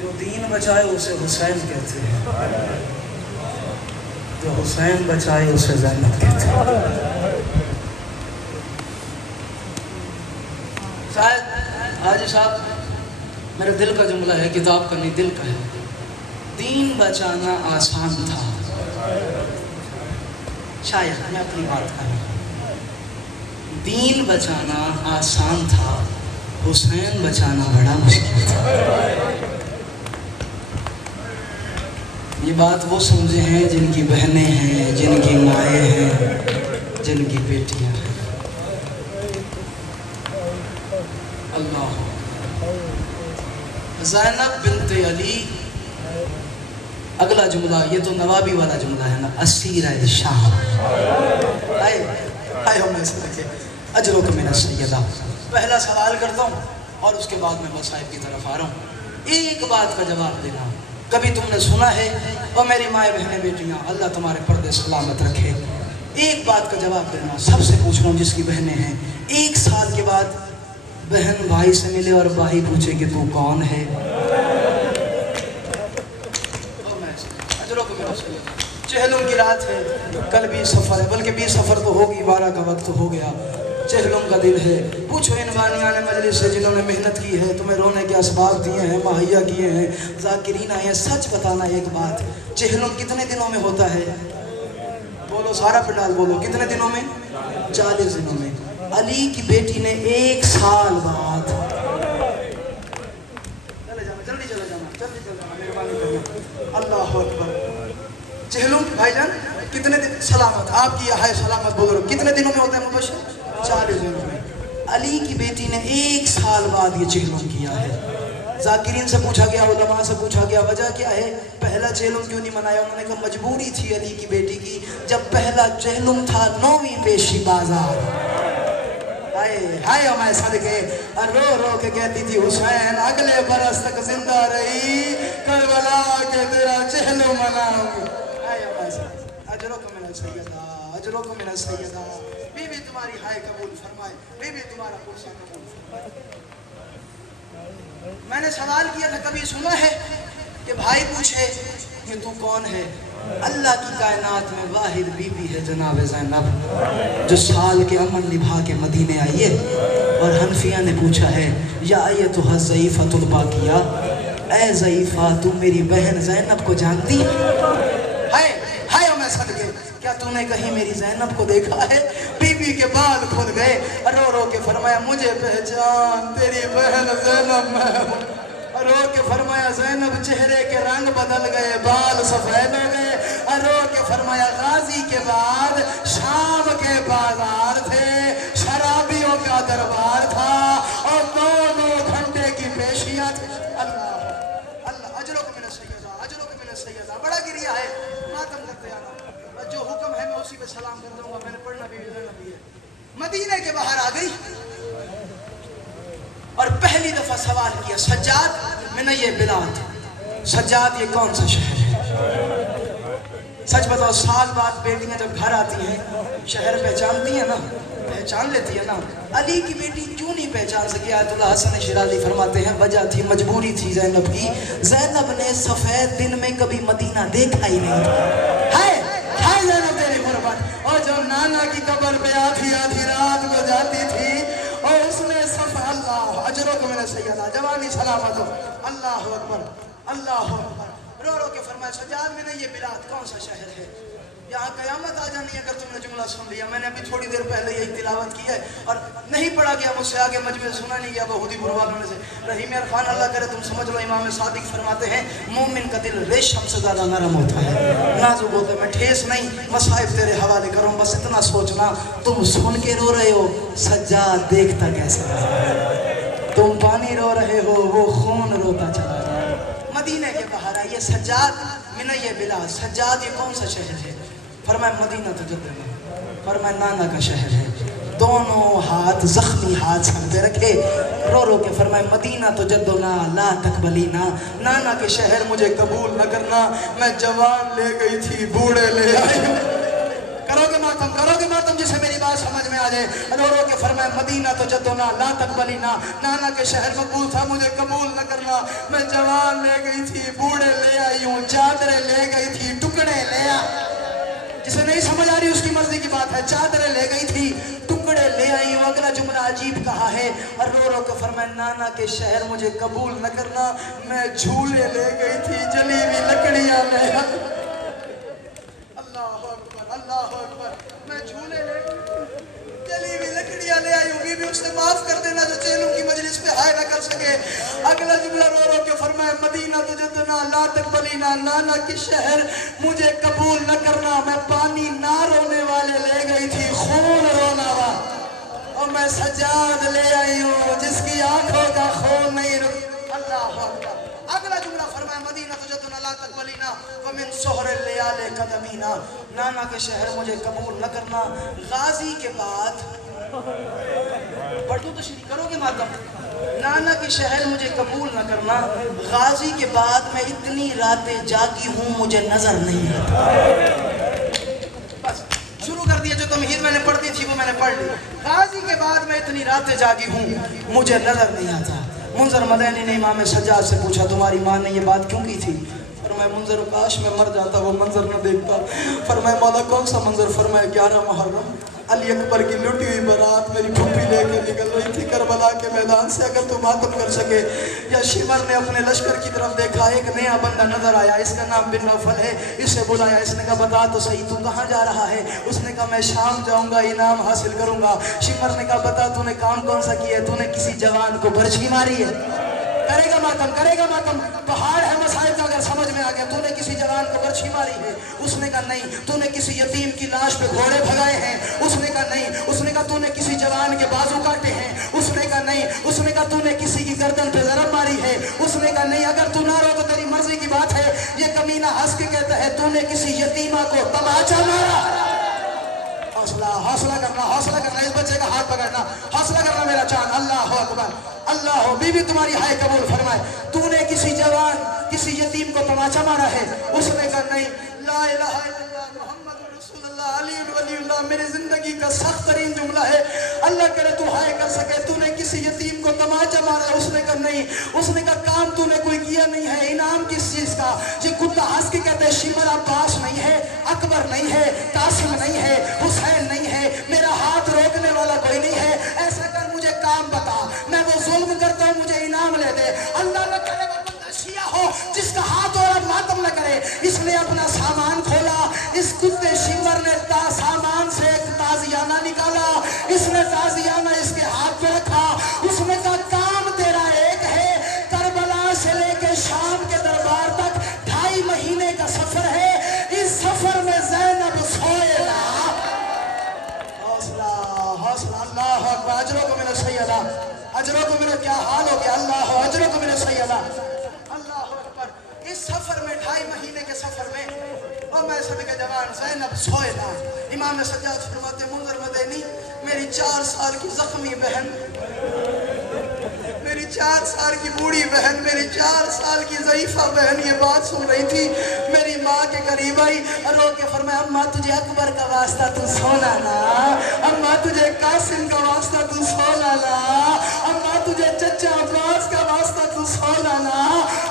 جو دین بچائے اسے حسین کہتے ہیں، جو حسین بچائے اسے زینب کہتے ہیں۔ شاید حاجی صاحب میرے دل کا جملہ ہے، کتاب کا نہیں دل کا ہے، دین بچانا آسان تھا، شاید میں اپنی بات کر رہا ہوں، دین بچانا آسان تھا، حسین بچانا بڑا مشکل تھا۔ یہ بات وہ سمجھے ہیں جن کی بہنیں ہیں، جن کی مائیں ہیں، جن کی بیٹیاں ہیں۔ اللہ زینب بنت علی، اگلا جملہ یہ تو نوابی والا جملہ ہے نا، اسیرہ شام، آئے ہم ایسے رکھے اجرک من السیدہ۔ پہلا سوال کرتا ہوں اور اس کے بعد میں مصائب کی طرف آ رہا ہوں۔ ایک بات کا جواب دینا، کبھی تم نے سنا ہے اور میری مائیں بہنیں بیٹیاں اللہ تمہارے پردے سلامت رکھے، ایک بات کا جواب دینا، سب سے پوچھ رہا ہوں جس کی بہنیں ہیں، 1 سال کے بعد بہن بھائی سے ملے اور بھائی پوچھے کہ تو کون ہے؟ چہلم کی رات ہے، کل بھی سفر ہے، بلکہ بھی سفر تو ہوگی، 12 کا وقت ہو گیا، چہلم کا دل ہے، پوچھو ان بانیان مجلس سے جنہوں نے محنت کی ہے، تمہیں رونے کے اسباب دیے ہیں، مہیا کیے ہیں، ذاکرین آئے ہیں، سچ بتانا ایک بات، چہلم کتنے دنوں میں ہوتا ہے؟ بولو سارا پنڈال بولو، کتنے دنوں میں؟ 40 دنوں میں۔ علی کی بیٹی نے 1 سال بعد، جلدی چلے جانا مہربانی کرنا، اللہ اکبر، چہلم بھائی جان کتنے دن سلامت، آپ کی ہائے سلامت بولو، کتنے دنوں میں ہوتا ہے مبشر؟ 40 دنوں میں۔ علی کی بیٹی نے 1 سال بعد یہ چہلم کیا ہے۔ ذاکرین سے پوچھا گیا، علماء سے پوچھا گیا وجہ کیا ہے، پہلا چہلم کیوں نہیں منایا؟ انہوں نے کہا مجبوری تھی علی کی بیٹی کی، جب پہلا چہلم تھا 9ویں پیشی بازار، ہائے ہمیں صدقے، اور رو رو کے کہتی تھی حسین اگلے برس تک زندہ رہی، کربلا کے تیرا چہلم مناؤں، ہائے ہمیں صدقے، اجرک من السیدہ، اجرک من السیدہ، بی بی تمہاری ہائے قبول فرمائے، بی بی تمہارا پرسہ قبول فرمائے۔ میں نے سوال کیا تھا، کبھی سنا ہے کہ بھائی پوچھے کہ تو کون ہے؟ اللہ کی کائنات میں واحد بی بی ہے جناب زینب، جو سال کے امن نبھا کے مدینے آئی ہے، اور حنفیہ نے پوچھا ہے یا ایتھا الضعیفۃ الباقیہ، اے ضعیفہ تو میری بہن زینب کو جانتی ہے؟ ہائے میں صدقے، کیا تو نے کہیں میری زینب کو دیکھا ہے؟ بی بی کے بال کھل گئے، رو رو کے فرمایا مجھے پہچان، تیری بہن زینب میں ہوں، رو کے فرمایا زینب چہرے کے رنگ بدل گئے، بال سفید ہو گئے، رو کے فرمایا غازی کے بعد شام کے بازار تھے، شرابیوں کا دربار تھا، اور 2 گھنٹے کی پیشیاں تھی۔ اللہ اجرک من السیدہ، اجرک من السیدہ، بڑا گریہ ہے، ماتم کرتے آنا، جو حکم ہے میں اسی پہ سلام کر دوں گا، میں نے پڑھنا بھی ہے۔ مدینے کے باہر آ گئی اور پہلی دفعہ سوال کیا، سجاد من یہ بلاد، سجاد یہ کون سا شہر ہے؟ سچ بتاؤ، سال بعد بیٹیاں جب گھر آتی ہیں شہر پہچانتی ہیں نا، پہچان لیتی ہے نا، علی کی بیٹی کیوں نہیں پہچان سکی؟ آیت اللہ حسن شیرازی فرماتے ہیں وجہ تھی، مجبوری تھی زینب کی، زینب نے سفید دن میں کبھی مدینہ دیکھا ہی نہیں تھا، ہائے زینب تیری غربت، اور جو نانا کی قبر پہ آدھی رات کو جاتی تھی، اور اس نے صفحہ، اللہ اجرک من السیدہ، جوانی سلامت ہو، اللہ اکبر، اللہ اکبر، رو رو کے فرمایا سجاد میں نے یہ بلاد کون سا شہر ہے؟ یہاں قیامت آ جانی ہے اگر تم نے جملہ سن لیا۔ میں نے ابھی تھوڑی دیر پہلے یہی تلاوت کی ہے اور نہیں پڑھا گیا مجھ سے آگے، مجمع سنا نہیں گیا بہودی پروالوں سے۔ رحیم عرفان اللہ کرے تم سمجھ لو، امام صادق فرماتے ہیں مومن کا دل ریشم سے زیادہ نرم ہوتا ہے، نازک ہوتا ہے۔ میں ٹھیس نہیں، مصائب تیرے حوالے کروں، بس اتنا سوچنا تم سن کے رو رہے ہو، سجاد دیکھتا کیسے ہے؟ تم پانی رو رہے ہو، وہ خون روتا چلا جائے۔ مدینے کے باہر آئیے، سجاد من یہ بلاد، سجاد یہ کون سا شہر ہے؟ فرمایا مدینہ تو جدہ میں، فرمایا نانا کا شہر ہے، دونوں ہاتھ زخمی ہاتھ سر پہ رکھے، رو رو کے فرمائے مدینہ تو جدنا لا تقبلینا، نانا کے شہر مجھے قبول نہ کرنا، میں جوان لے گئی تھی بوڑھے لے آئی، करोगे मातम जिसे मेरी बात समझ में आ जाए। रो रो के फरमाया मदीना तो जद्दोना ला तकबलीना, नाना के शहर मकबूल था मुझे कबूल न करना। मैं जवान ले गई थी, बूढ़े ले आई हूँ, चादरें ले गई थी, टुकड़े ले आ। जिसे नहीं समझ आ रही उसकी मर्जी की बात है। चादरें ले गई थी, टुकड़े ले आई हूँ। अगला जुमला अजीब कहा है, और रो रो के फरमाया नाना के शहर मुझे कबूल न करना। मैं झूले ले गई थी, जली हुई लकड़ियां ले आई। अल्लाह अकबर, मैं झूले ले जली हुई लकड़ियां ले आई हूँ। बीबी उससे माफ कर देना जो चेलों की मजलिस पे हाय न कर सके। अगला जुमला रो रो के फरमाया मदीना तो जद्दना ला तकबलीना, नाना के शहर मुझे कबूल न करना। मैं पानी ना रोने वाले ले गई थी, खून रोना वा। और मैं सज्जाद ले आई हूँ जिसकी आंखों का खून नहीं रुक। अल्लाह अकबर। अगला जुमला फरमाया मदीना तो जद्दना ला तकबलीना वमिन सोहर लियाले कदमीना, नाना के शहर मुझे कबूल न करना। गाजी के बाद पढ़ दो तो शुरू करोगे मातम। नाना के शहर मुझे कबूल न करना, गाजी के बाद मैं इतनी रातें जागी हूँ मुझे नजर नहीं आता। बस शुरू कर दिया, जो तमहीद मैंने पढ़ दी थी वो मैंने पढ़ ली। गाजी के बाद मैं इतनी रातें जागी हूँ मुझे नजर नहीं आता। मुंजर मदनी ने इमाम सज्जाद से पूछा तुम्हारी माँ ने ये बात क्यों की थी? फरमाया मंजर काश में मर जाता वो मंजर न देखता। फरमाया मौला कौन सा मंजर? फरमाया 11 मुहर्रम अली अकबर की लुटी हुई बारात मेरी फूफी लेके निकल रही थी करबला के मैदान से। अगर तू मातम कर सके। या शिमर ने अपने लश्कर की तरफ देखा, एक नया बंदा नजर आया, इसका नाम बिन नौफल है। इसे बुलाया, इसने कहा बता तो सही तू कहाँ जा रहा है? उसने कहा मैं शाम जाऊंगा, इनाम हासिल करूंगा। शिमर ने कहा बता तूने काम कौन सा किया है? तूने किसी जवान को बरछी मारी है? करेगा मातम, करेगा मातम। पहाड़ है मसाइल का अगर समझ में आ गया। तूने किसी जवान को बरछी मारी है? उसने कहा नहीं। तूने किसी यतीम की लाश पे घोड़े भगाए हैं? उसने कहा नहीं। उसने कहा तूने किसी जवान के बाजू काटे हैं? उसने कहा नहीं। उसने कहा तूने किसी की गर्दन पे जरब मारी है? उसने कहा नहीं। अगर तू ना रो तो तेरी मर्जी की बात है। ये कमीना हंस के कहता है तूने किसी यतीमा को तमाचा मारा। हौसला हौसला करना, हौसला करना। इस बच्चे का हाथ पकड़ना, हौसला करना मेरा चांद। अल्लाह अकबर, अल्लाह। बीबी तुम्हारी हाय कबूल फरमाए। तूने किसी जवान किसी यतीम को तमाचा मारा है? उसने कहा नहीं। ला इलाहा इल्लल्लाह मुहम्मद रसूलुल्लाह अली वलीउल्लाह मेरी जिंदगी का सख्त तरीन जुमला है। अल्लाह करे तू हाय कर सके। तूने किसी यतीम को तमाचा मारा है? उसने कहा नहीं। उसने कहा काम तूने कोई किया नहीं है, इनाम किस चीज का? ये कुत्ता हंस के कहते हैं शिमर अब्बास नहीं है, अकबर नहीं है, कासिम नहीं है, हुसैन नहीं है, मेरा हाथ रोकने वाला कोई नहीं है। ऐसा कर मुझे काम बता, मैं वो जुल्म करता हूँ मुझे इनाम ले दे। अल्लाह न करे वो बंदा शिया हो जिसका हाथ और मातम न करे। इसने अपना सामान खोला। इस कुत्ते शिमर ने सामान से एक ताजियाना निकाला। इसने ताजियाना इसके हाथ पे रखा। उसने कहा काम तेरा एक है, करबला से लेके शाम के दरबार तक 2.5 महीने का सफर है। इस सफर में ज़ैनब सोएगा। हौसला हौसला। अल्लाह अकबर। अजरों को मेरा सैयदा, अजरों को मेरा क्या हाल हो गया। अल्लाह अजरों को मेरा सैयदा। अल्लाह अकबर। इस सफर में 2.5 महीने के सफर में और मैं सभी के जवान ज़ैनब सोएगा। इमाम सज्जाद फरमाते मुंज़र मदनी मेरी 4 साल की जख्मी बहन, मेरी 4 साल की बूढ़ी बहन, मेरी 4 साल की ज़ईफ़ा बहन ये बात सुन रही थी। मेरी माँ के करीब आई और रो के फरमाया अम्मा तुझे अकबर का वास्ता तू सोना ना, अम्मा तुझे कासिम का वास्ता तू सोना ना, अम्मा तुझे चचा अब्बास का वास्ता तू सोना ना।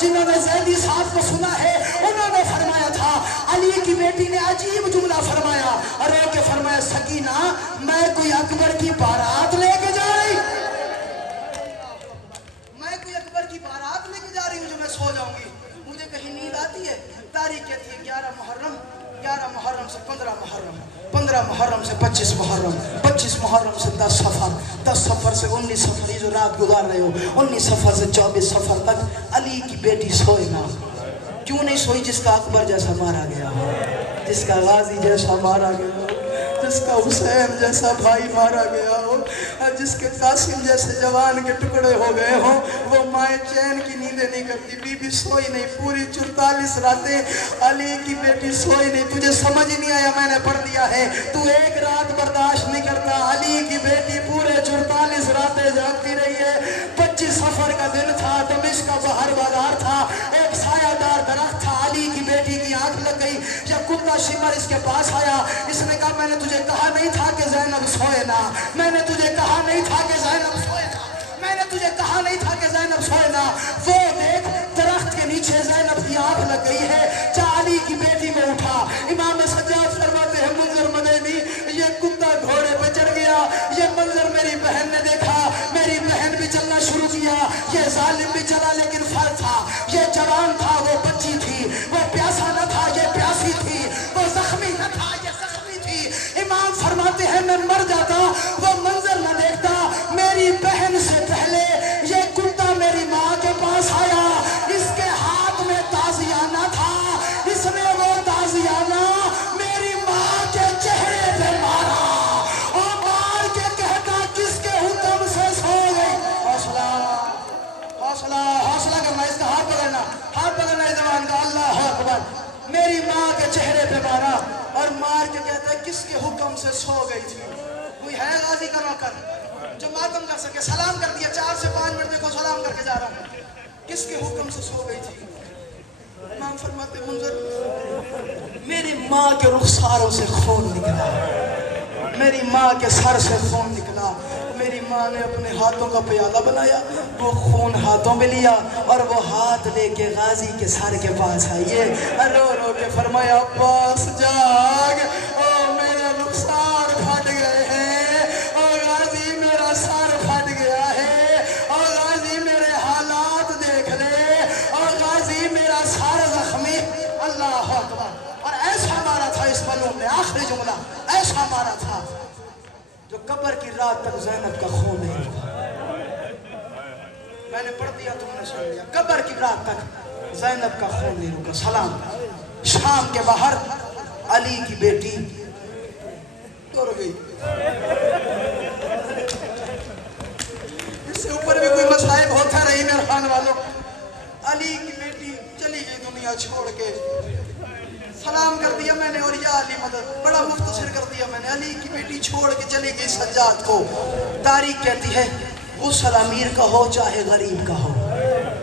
जिन्होंने ज़ैदी साहब को सुना है उन्होंने फरमाया था। अली की बेटी ने अजीब जुमला फरमाया और रो के फरमाया सकीना मैं कोई अकबर की बारात लेके जा रही, मैं कोई अकबर की बारात लेके जा रही हूँ जो मैं सो जाऊंगी। मुझे कहीं नींद आती है। तारीख कहती है 11 मुहर्रम, 11 मुहर्रम से 15 मुहर्रम, 15 मुहर्रम से 25 मुहर्रम, 25 मुहर्रम से 10 सफर, 10 सफर से 19 सफर। ये जो रात गुजार रहे हो 19 सफर से 24 सफर तक अली की बेटी सोए ना। क्यों नहीं सोई? जिसका अकबर जैसा मारा गया हो, जिसका गाजी जैसा मारा गया हो, जिसका हुसैन जैसा भाई मारा गया हो, जिसके कासिम जैसे जवान के टुकड़े हो गए हो, वो माए चैन की नींदें नहीं करती। बीबी सोई नहीं पूरी 44 रातें अली की बेटी सोई नहीं। तुझे समझ ही नहीं आया, मैंने पढ़ दिया है। तू एक रात बर्दाश्त नहीं करता। अली की बेटी पूरे 44 रातें जागती रही है। 25 सफर का दिन था, दमिश्क का बाहर बाजार था, एक सायादार दरख्त था। अली की बेटी की आंख लग गई। या कुत्ता शिमर इसके पास आया, इसने कहा मैंने तुझे कहा नहीं था कि ज़ैनब सोए ना, मैंने तुझे कहा नहीं था कि ज़ैनब सोए ना, मैंने तुझे कहा नहीं था कि ज़ैनब सोए ना। वो देख दरख्त के नीचे ज़ैनब की आंख लग गई है, चाली की बेटी में उठा। इमाम सज्जाद फरमाते हैं मुंज़र मदनी, ये कुत्ता घोड़े पे चढ़ गया, ये मंजर मेरी बहन ने देखा, मेरी बहन भी चलना शुरू किया। ये जालिम भी चला लेकिन फर्क था, ये जवान था वो बच्ची थी, वो प्यासा न था ये प्यासी थी, वो जख्मी न था ये जख्मी थी। इमाम फरमाते हैं मैं मर जाता वो मंजर न देखता, मेरी बहन से पहले ये कुत्ता मेरी माँ के पास आया, इसके हाथ में ताजियाना था, इसने वो ताजियाना मेरी माँ के चेहरे पे मारा और मार के कहता किसके हुक्म से सो गई। हौसला हौसला हौसला करना, इसका हाथ पकड़ना इस जवान का। अल्लाह अकबर। मेरी माँ के चेहरे पे मारा और मार के कहता है किसके हुक्म से सो गई थी। कोई है गाजी का नौकर जो मातम कर सके? सलाम कर दिया, 4 से 5 मिनट देखो सलाम करके जा रहा हूँ, किसके हुक्म से सो गई थी? इमाम फरमाते मुंज़र मेरी माँ के रुखसारों से खून निकला, मेरी माँ के सर से खून निकला। मेरी माँ ने अपने हाथों का प्याला बनाया, वो खून हाथों में लिया और वो हाथ लेके गाजी के सर के पास आई है, रो रो के फरमाया अब्बास जाग, ओ मेरे रुखसार फट गए हैं, ओ गाजी मेरा सर फट गया है, ओ गाजी मेरे हालात देख ले, ओ गाजी मेरा सर जख्मी। अल्लाह अकबर। और ऐसा मारा था इस मलूम ने, आखिरी जुमला ऐसा मारा था जो कब्र की रात तक ज़ैनब का खून नहीं रुका। मैंने पढ़ दिया, तुमने सुन लिया। कब्र की रात तक ज़ैनब का खून नहीं रुका। सलाम। शाम के बाहर अली की बेटी रो गई। इससे ऊपर भी कोई मसाइब होता रही मेरे खान वालों। अली की बेटी चली गई दुनिया छोड़ के। सलाम कर दिया मैंने और या अली मदद, बड़ा मुख्तसर कर दिया मैंने। अली की बेटी छोड़ के चली गई सज्जाद को। तारीख कहती है गुस्ल अमीर का हो चाहे गरीब का हो,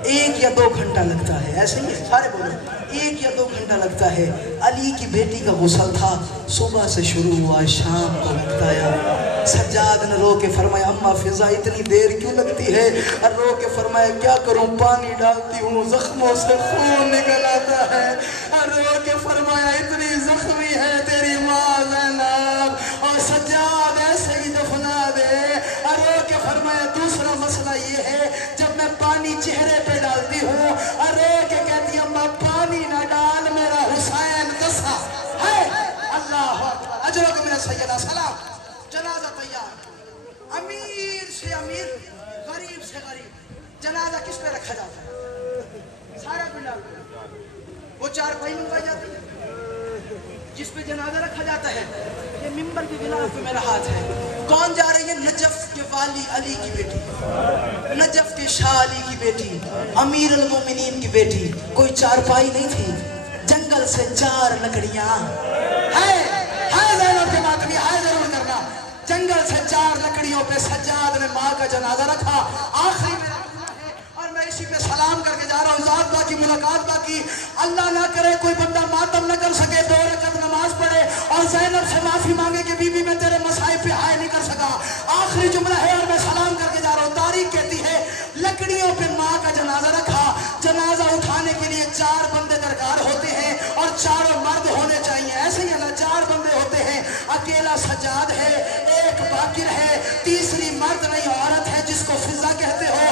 1 या 2 घंटा लगता है। ऐसे ही है, सारे बोलो 1 या 2 घंटा लगता है। अली की बेटी का गुस्ल था, सुबह से शुरू हुआ शाम को लगता है। सज्जाद ने रो के फरमाया अम्मा फिजा इतनी देर क्यों लगती है? और रो के फरमाया क्या करूं, पानी डालती हूँ जख्मों से खून निकल आता है। और रो के फरमाया इतनी जख्मी है तेरी माँ ज़ैनब, और सज्जाद ऐसे ही दफना दे। और रो के फरमाया दूसरा मसला ये है जब मैं पानी चेहरे पे डालती हूँ और रो के कहती अम्मा पानी ना डाल मेरा हुसैन दसा है। अल्लाह अजरों को मेरा सैयदा सलाम। जनाजा तैयार, अमीर से अमीर, गरीब से गरीब। जनाजा किस पे रखा जाता है? सारा पिंडा वो 4 भाई मंगवाई जाती है जिस पे जनाजा रखा जाता है। ये मिंबर के गिलाफ पे मेरा हाथ है। कौन जा रही है? नजफ के वाली अली की बेटी, नजफ के शाह अली की बेटी, अमीर अल मोमिनीन की बेटी। कोई 4 पाई नहीं थी, जंगल से 4 लकड़ियां है ज़ैनब के मातमी है, जरूर करना। जंगल से 4 लकड़ियों पे सज्जाद ने माँ का जनाजा रखा। आखिरी मेरा है और मैं इसी पे सलाम करके जा रहा हूँ। ज़ात बाकी मुलाकात बाकी। अल्लाह ना करे कोई बंदा मातम न कर सके, 2 रकअत नमाज पढ़े और ज़ैनब से माफी मांगे कि बीबी मैं तेरे मसाइब पे हाय नहीं कर सका। आखिरी जुमला है और मैं सलाम करके जा रहा हूँ। तारीख कहती है लकड़ियों पे माँ का जनाजा रखा। जनाजा उठाने के लिए 4 बंदे दरकार होते हैं और चारों मर्द होने चाहिए। ऐसे ही ना 4 बंदे होते हैं, अकेला सज्जाद है, एक बाकिर है, तीसरी मर्द नहीं औरत है जिसको फिजा कहते हो,